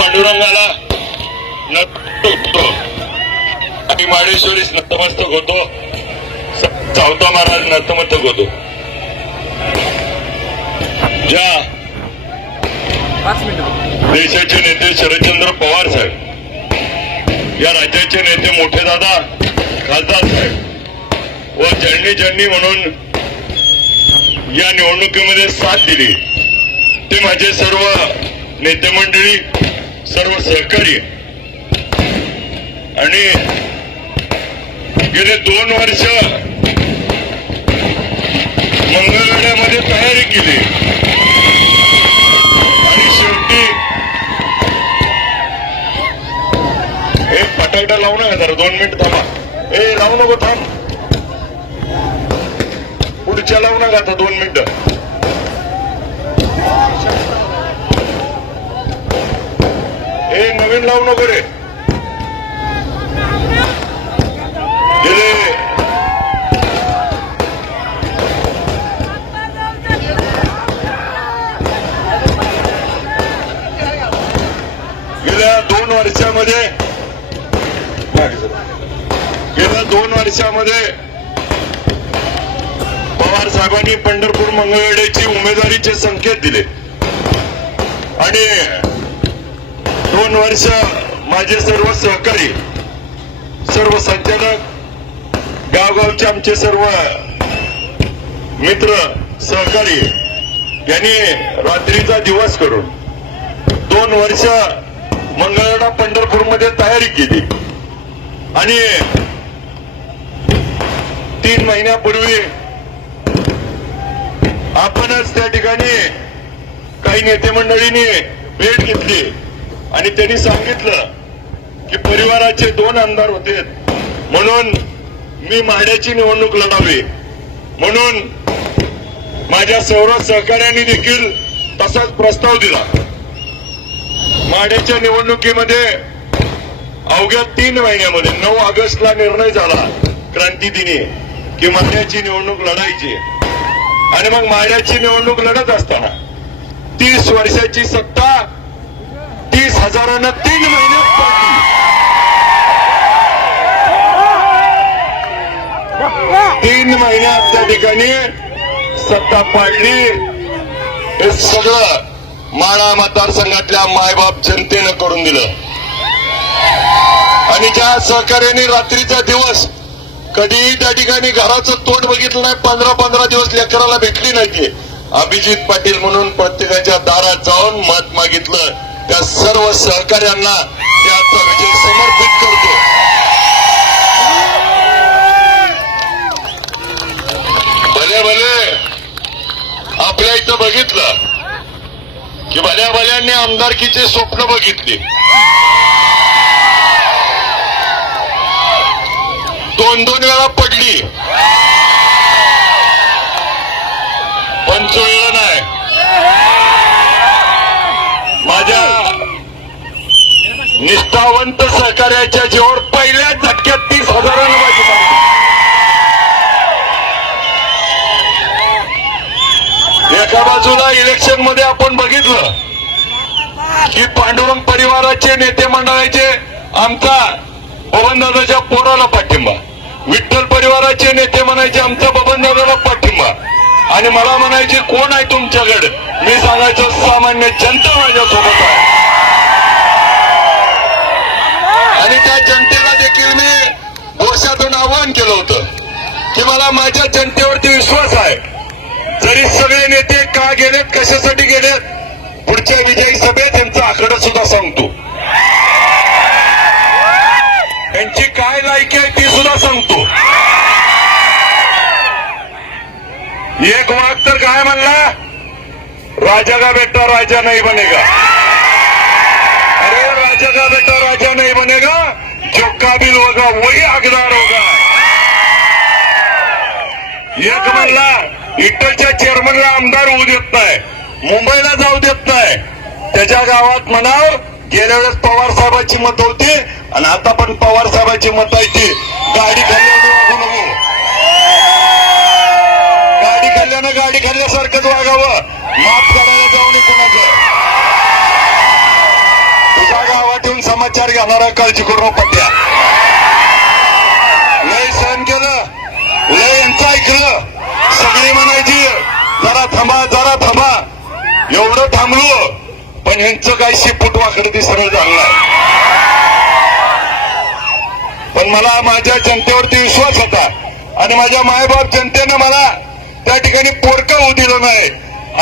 पांडुरंगाला नटतो आणि माळेश्वरीस नतमस्तक होतो. स- सावता महाराज नतमस्तक होतो. ज्या देशाचे नेते शरदचंद्र पवार साहेब या राज्याचे नेते मोठे दादा खासदार साहेब व ज्यांनी ज्यांनी म्हणून या निवडणुकीमध्ये साथ दिली ते माझे सर्व नेते मंडळी सर्व सहकार्य आणि गेले दोन वर्ष मंगळवेढ्यामध्ये तयारी केली. आणि शेवटी हे फटाकडा लावू नका जरा दोन मिनिट थांबा. ए लावू नको थांब. पुढच्या लावू नका आता दोन मिनिट ए नवीन लावू नको रे. गेले. गेल्या दोन वर्षामध्ये गेल्या दोन वर्षामध्ये पवार साहेबांनी पंढरपूर मंगळवेड्याची उमेदवारीचे संकेत दिले. आणि दोन वर्ष माझे सर्व सहकारी सर्व संचालक गावगावचे आमचे सर्व मित्र सहकारी यांनी रात्रीचा दिवस करून दोन वर्ष मंगळवेढा पंढरपूरमध्ये तयारी केली. आणि तीन महिन्यापूर्वी आपणच त्या ठिकाणी काही नेते मंडळींनी भेट घेतली. आणि त्यांनी सांगितलं की परिवाराचे दोन आमदार होते. म्हणून मी माड्याची निवडणूक लढावी. म्हणून माझ्या सर्व सहकार्यांनी देखील तसाच प्रस्ताव दिला. माड्याच्या निवडणुकीमध्ये अवघ्या तीन महिन्यामध्ये नऊ ऑगस्टला निर्णय झाला क्रांती दिनी की माड्याची निवडणूक लढायची. आणि मग माड्याची निवडणूक लढत असताना तीस वर्षाची सत्ता तीस हजारांना तीन महिन्यात तीन महिन्यात त्या ठिकाणी सत्ता पाडली. हे सगळं माळा मतदारसंघातल्या मायबाप जनतेनं करून दिलं. आणि ज्या सहकार्याने रात्रीचा दिवस कधीही त्या ठिकाणी घराचं तोंड बघितलं नाही पंधरा पंधरा दिवस लेकराला भेटली नाही अभिजित पाटील म्हणून प्रत्येकाच्या दारात जाऊन मत मागितलं. त्या सर्व सहकार्यांना त्याचा विजय समर्पित करतो. भले भले. आपल्या इथं बघितलं की भल्या भल्यांनी आमदारकीचे स्वप्न बघितले. दोन दोन वेळा पडली पण जुळलं नाही माझ्या निष्ठावंत सहकार्याच्या जीवावर पहिल्या झटक्यात तीस हजारांना पाहिजे एका बाजूला इलेक्शनमध्ये आपण बघितलं की पांडुरंग परिवाराचे नेते मंडळाचे आमचा बबनदादाच्या पोराला पाठिंबा. विठ्ठल परिवाराचे नेते म्हणायचे आमचा बबनदादाला पाठिंबा. आणि मला म्हणायचे कोण आहे तुमच्याकडे? मी सांगायचो सामान्य जनता माझ्यासोबत आहे. आणि जनतेला देखील मी वर्षातून आवाहन केलं होतं की मला माझ्या जनतेवरती विश्वास आहे. जरी सगळे नेते का गेलेत कशासाठी गेलेत पुढच्या विजयी सभेत यांचा आकडा सुद्धा सांगतो. यांची काय लायकी आहे ती सुद्धा सांगतो. एक वाघ तर काय म्हणला? राजा का बेटा राजा नाही बनेगा? काबिल होगा वही हकदार होगा एक म्हणला इटलच्या चेअरमनला आमदार होऊ देत नाही मुंबईला जाऊ देत नाही त्याच्या गावात म्हणाव गेल्या वेळेस पवार साहेबांची मत होती आणि आता पण पवार साहेबांची मत आहे ती गाडी खाल्ल्याने वागू नको गाडी खाल्ल्यानं गाडी खाल्ल्यासारखंच वागावं माफ करायला जाऊ नये कोणाचं तुझा समाचार घेणारा काळजी करू लय सहन केलं. लय यांचं ऐकलं. सगळी म्हणायची जरा थांबा जरा थांबा. एवढं थांबलो पण यांचं काही शिपूट वाकडं ते सरळ झालं पण मला माझ्या जनतेवरती विश्वास होता. आणि माझ्या मायबाप जनतेनं मला त्या ठिकाणी पोरकं होऊ दिलं नाही.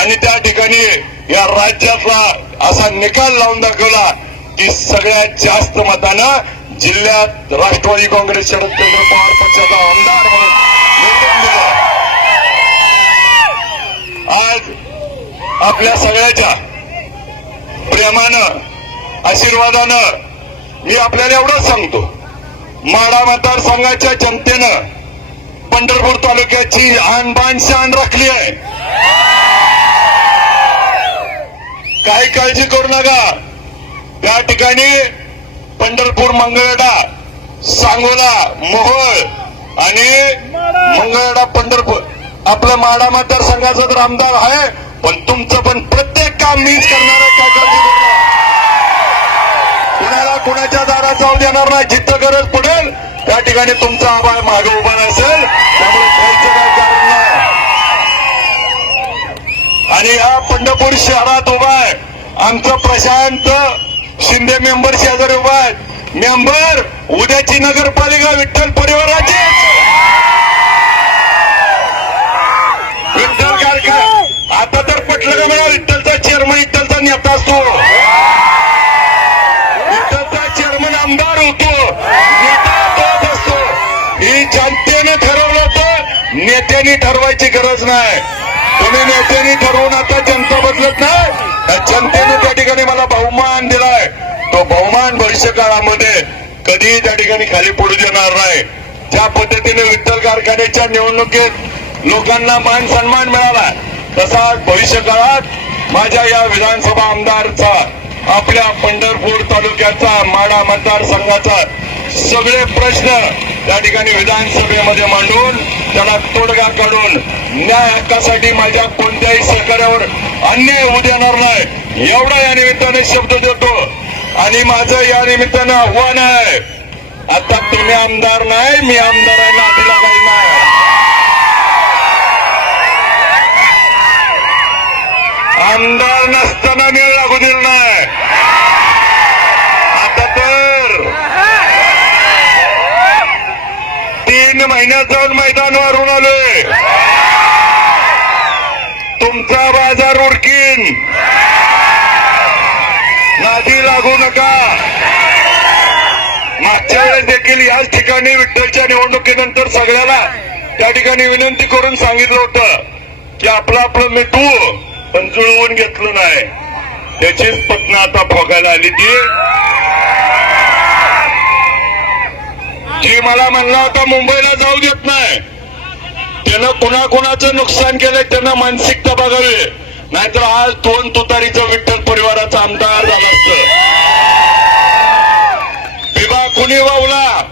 आणि त्या ठिकाणी या राज्यातला असा निकाल लावून दाखवला. की सगळ्यात जास्त मतानं जिल्ह्यात राष्ट्रवादी काँग्रेस शरदचंद्र पवार पक्षाचा आमदार म्हणून निवडून आज आपल्या सगळ्याच्या प्रेमानं आशीर्वादानं मी आपल्याला एवढंच सांगतो. माडा मतदारसंघाच्या जनतेनं पंढरपूर तालुक्याची आणबाण शान राखली आहे. काही काळजी करू नका. त्या ठिकाणी पंढरपूर मंगळवेढा सांगोला मोहोळ आणि मंगळवेढा पंढरपूर. आपलं माडा मतदारसंघाचा तर आमदार आहे पण तुमचं पण प्रत्येक काम मीच करणार आहे काय काळजी कुणाला कुणाच्या दारात जाऊ देणार नाही जिथं गरज पडेल त्या ठिकाणी तुमचा आभार मागे उभा नसेल त्यामुळे काय कारण नाही. आणि या पंढरपूर शहरात उभा आहे. आमचं प्रशांत शिंदे मेंबर शेजारी उभा आहेत. मेंबर उद्याची नगरपालिका विठ्ठल परिवाराची. विठ्ठल आता तर पटलं का मला विठ्ठलचा चेअरमन विठ्ठलचा नेता असतो. विठ्ठलचा चेअरमन आमदार होतो. नेता असतो. ही जनतेने ठरवलं होतं नेत्यांनी ठरवायची गरज नाही. तुम्ही नेत्याने ठरवून आता जनता बदलत नाही. जनतेने त्या ठिकाणी मला बहुमान दिलाय. तो बहुमान भविष्य काळामध्ये कधीही त्या ठिकाणी खाली पडू देणार नाही. ज्या पद्धतीने विठ्ठल कारखान्याच्या निवडणुकीत लोकांना मान सन्मान मिळाला तसा भविष्य काळात माझ्या या विधानसभा आमदारचा आपल्या पंढरपूर तालुक्याचा माडा मतदारसंघाचा सगळे प्रश्न त्या ठिकाणी विधानसभेमध्ये मांडून त्याला तोडगा काढून न्याय हक्कासाठी माझ्या कोणत्याही सहकार्यावर अन्याय होऊ देणार नाही. एवढा या निमित्ताने शब्द देतो. आणि माझं या निमित्तानं आव्हान आहे. आता तुम्ही आमदार नाही मी आमदार आहे नातीला काही नाही. आमदार नसताना मेळ लागू दिला नाही आता तर तीन महिन्यात जाऊन मैदानावरून आलोय तुमचा बाजार उडकीन नादी लागू नका. मागच्या वेळेस देखील याच ठिकाणी विठ्ठलच्या निवडणुकीनंतर सगळ्याला त्या ठिकाणी विनंती करून सांगितलं होतं की आपलं आपलं मिठू पण जुळवून घेतलं नाही. त्याचीच पत्न आता फोगायला आली ती. जी मला म्हणला होता मुंबईला जाऊ देत नाही. त्यानं कुणाकुणाचं नुकसान केलंय त्यानं मानसिकता बघावी नाहीतर आज दोन तुतारीचं विठ्ठल परिवाराचा आमदार झाला असतं. विभा कुणी वावला?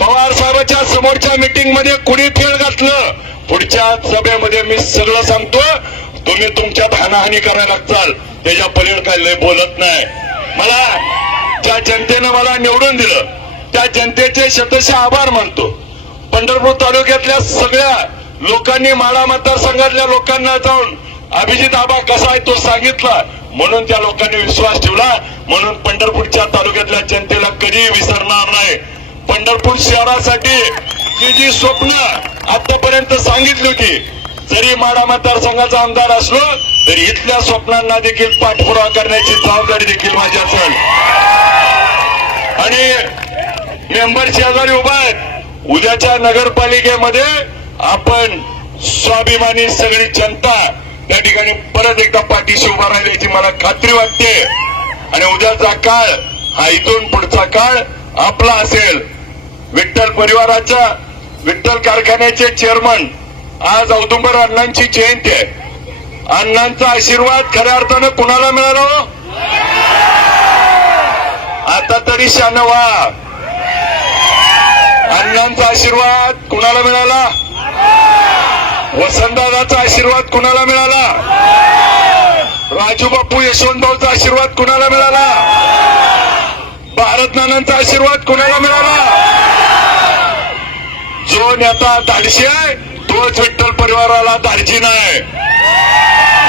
पवार साहेबाच्या समोरच्या मीटिंगमध्ये कुणी फेळ घातलं? पुढच्या सभेमध्ये मी सगळं सांगतो तुम्ही तुमच्यात हानाहानी करायला लागताल त्याच्या पलीकडे काय लय बोलत नाही. मला त्या जनतेनं मला निवडून दिलं. त्या जनतेचे शतश आभार मानतो. पंढरपूर तालुक्यातल्या सगळ्या लोकांनी माळा मतदारसंघातल्या लोकांना जाऊन अभिजित आबा कसा आहे तो सांगितला. म्हणून त्या लोकांनी विश्वास ठेवला. म्हणून पंढरपूरच्या तालुक्यातल्या जनतेला कधीही विसरणार नाही. पंढरपूर शहरासाठी ही जी स्वप्न आतापर्यंत सांगितली होती जरी माडा मतदारसंघाचा आमदार असलो तरी इथल्या स्वप्नांना देखील पाठपुरावा करण्याची जबाबदारी देखील माझी असेल आणि मेंबर शेजारी उभा आहेत उद्याच्या नगरपालिकेमध्ये आपण स्वाभिमानी सगळी जनता त्या ठिकाणी परत एकदा पाठीशी उभा राहील याची मला खात्री वाटते. आणि उद्याचा काळ हा इथून पुढचा काळ आपला असेल. विठ्ठल परिवाराच्या विठ्ठल कारखान्याचे चेअरमन आज औदुंबर अण्णांची जयंती आहे. अण्णांचा आशीर्वाद खऱ्या अर्थानं कुणाला मिळाला हो? आता तरी शान व्हा अण्णांचा आशीर्वाद कुणाला मिळाला? वसंतदादाचा आशीर्वाद कुणाला मिळाला? राजू बापू यशवंतभाऊचा आशीर्वाद कुणाला मिळाला? भारतनानांचा आशीर्वाद कुणाला मिळाला? जो नेता धाडशी आहे तोच विठ्ठल परिवाराला धाडशी नाही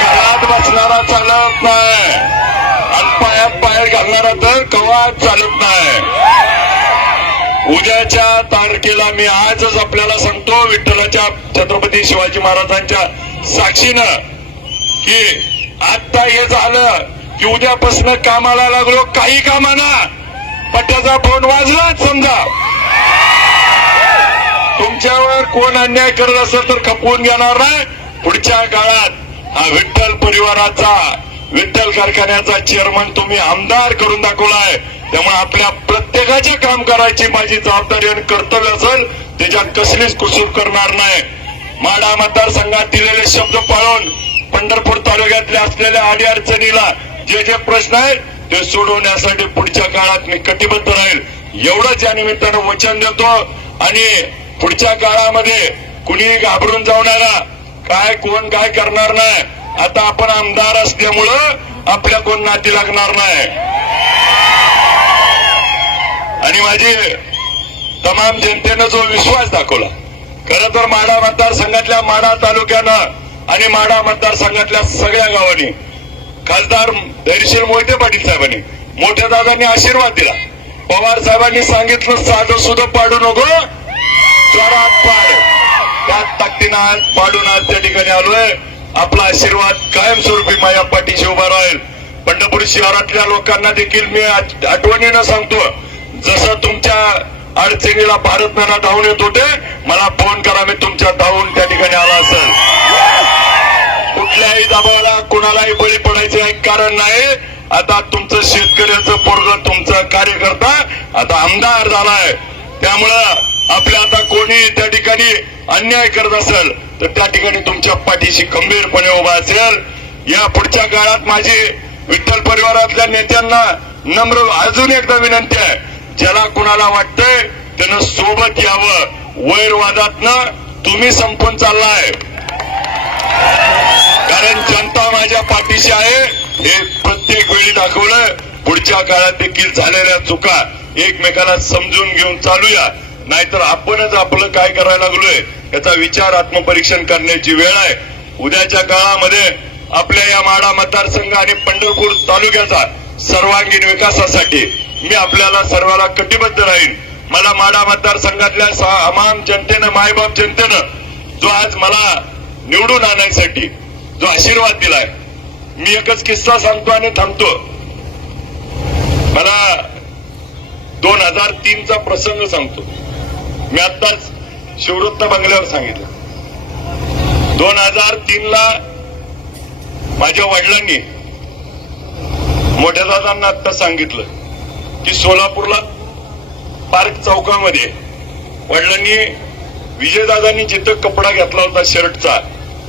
घरात बसणारा चालत नाही. आणि पायात पाय घालणारा तर कवा चालत नाही. उद्याच्या तारखेला मी आजच आपल्याला सांगतो विठ्ठलाच्या छत्रपती शिवाजी महाराजांच्या साक्षीनं की आता हे झालं की उद्यापासून कामाला लागलो काही कामाना. पट्ट्याचा फोन वाजलाच समजा. तुमच्यावर कोण अन्याय करत असेल तर खपवून घेणार नाही. पुढच्या काळात हा विठ्ठल परिवाराचा विठ्ठल कारखान्याचा चेअरमन तुम्ही आमदार करून दाखवलाय. त्यामुळे आपल्या प्रत्येकाचे काम करायची माझी जबाबदारी आणि कर्तव्य असेल त्याच्यात कसलीच कुसूर करणार नाही. माडा मतदारसंघात दिलेले शब्द पाळून पंढरपूर तालुक्यातल्या असलेल्या अडीअडचणीला जे जे प्रश्न आहेत ते सोडवण्यासाठी पुढच्या काळात मी कटिबद्ध राहील. एवढंच या निमित्तानं वचन देतो आणि पुढच्या काळामध्ये कुणीही घाबरून जाऊ काय कोण काय करणार नाही. आता आपण आमदार असल्यामुळं आपल्या कोण नाती लागणार नाही. आणि माझी तमाम जनतेनं जो विश्वास दाखवला खर तर माडा मतदारसंघातल्या माडा तालुक्यानं आणि माडा मतदारसंघातल्या सगळ्या गावांनी खासदार धैर्यशील मोहिते पाटील साहेबांनी मोठ्या दादांनी आशीर्वाद दिला. पवार साहेबांनी सांगितलं साधं सुद्धा पाडू नको जोरात पाड. त्यात ताकदीनं आज पाडून आज त्या ठिकाणी आलोय. आपला आशीर्वाद कायमस्वरूपी माझ्या पाठीशी उभा राहील. पंढरपूर शहरातल्या लोकांना देखील मी आठवणीनं सांगतो जसं तुमच्या अडचणीला भारत नाना धावून येत होते मला फोन करा मी तुमच्या धावून त्या ठिकाणी आला असेल. कुठल्याही दबावाला कुणालाही बळी पडायचे एक कारण नाही. आता तुमचं शेतकऱ्याचं पोरग तुमचं कार्यकर्ता आता आमदार झालाय. त्यामुळं आपल्या आता कोणी त्या ठिकाणी अन्याय करत असेल तर त्या ठिकाणी तुमच्या पाठीशी खंबीरपणे उभा असेल. या पुढच्या काळात माझी विठ्ठल परिवारातल्या नेत्यांना नम्र अजून एकदा विनंती आहे ज्याला कुणाला वाटतंय त्यानं सोबत यावं. वैरवादातनं तुम्ही संपून चाललाय. कारण जनता माझ्या पाठीशी आहे. हे प्रत्येक वेळी दाखवलं. पुढच्या काळात देखील झालेल्या चुका एकमेकाला समजून घेऊन चालूया. नाहीतर आपणच आपलं काय करायला लागलोय याचा विचार आत्मपरीक्षण करण्याची वेळ आहे. उद्याच्या काळामध्ये आपल्या या माडा मतदारसंघ आणि पंढरपूर तालुक्याचा सर्वांगीण विकासासाठी मी आपल्याला सर्वाला कटिबद्ध राहीन. मला माडा मतदारसंघातल्या सा- जनतेनं मायबाप जनतेनं जो आज मला निवडून आणण्यासाठी जो आशीर्वाद दिलाय मी एकच किस्सा सांगतो आणि थांबतो. मला दोन हजार तीनचा प्रसंग सांगतो. मी आत्ताच शिवृत्त बंगल्यावर सांगितलं. दोन हजार तीन ला माझ्या वडिलांनी मोठ्या दादांना आता सांगितलं की सोलापूरला पार्क चौकामध्ये वडिलांनी विजयदादांनी जिथं कपडा घेतला होता शर्टचा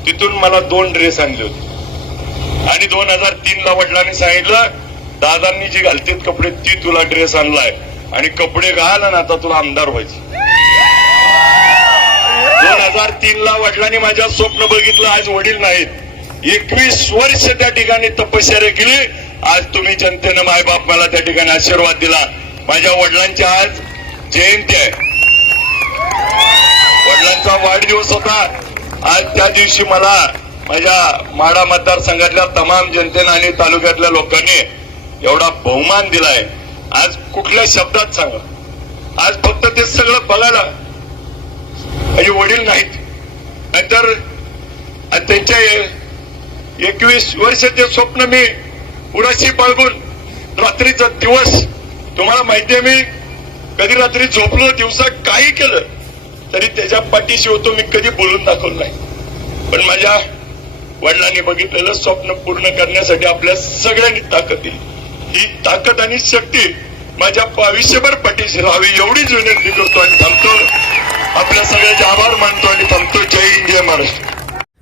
तिथून मला दोन ड्रेस आणले होते. आणि दोन हजार तीन ला वडिलांनी सांगितलं दादांनी जे घालतेत कपडे ती तुला ड्रेस आणलाय. आणि कपडे घाल आणि आता तुला आमदार व्हायचे. दोन हजार तीन ला वडिलांनी माझ्या स्वप्न बघितलं आज वडील नाहीत. एकवीस वर्ष त्या ठिकाणी तपश्चर्या केली. आज तुम्ही जनतेनं मायबाप मला त्या ठिकाणी आशीर्वाद दिला. माझ्या वडिलांची आज जयंती आहे. वडिलांचा वाढदिवस होता. आज त्या दिवशी मला माझ्या माडा मतदारसंघातल्या तमाम जनतेनं आणि तालुक्यातल्या लोकांनी एवढा बहुमान दिलाय. आज कुठल्या शब्दात सांगा? आज फक्त ते सगळं बघायला माझे वडील नाहीत. नाहीतर त्यांच्या एकवीस वर्षाचे स्वप्न मी पुराशी बाळगून रात्रीचा दिवस तुम्हाला माहितीये मी कधी रात्री झोपलो दिवसा काही केलं तरी त्याच्या पाठीशी होतो मी कधी बोलून दाखवलं नाही. पण माझ्या वडिलांनी बघितलेलं स्वप्न पूर्ण करण्यासाठी आपल्या सगळ्यांनी ताकद दिली. ही ताकद आणि शक्ती माझ्या आयुष्यभर पाठीशी राहावी एवढीच विनंती करतो आणि थांबतो. आपल्या सगळ्याचे आभार मानतो आणि थांबतो. जय हिंद जय महाराष्ट्र.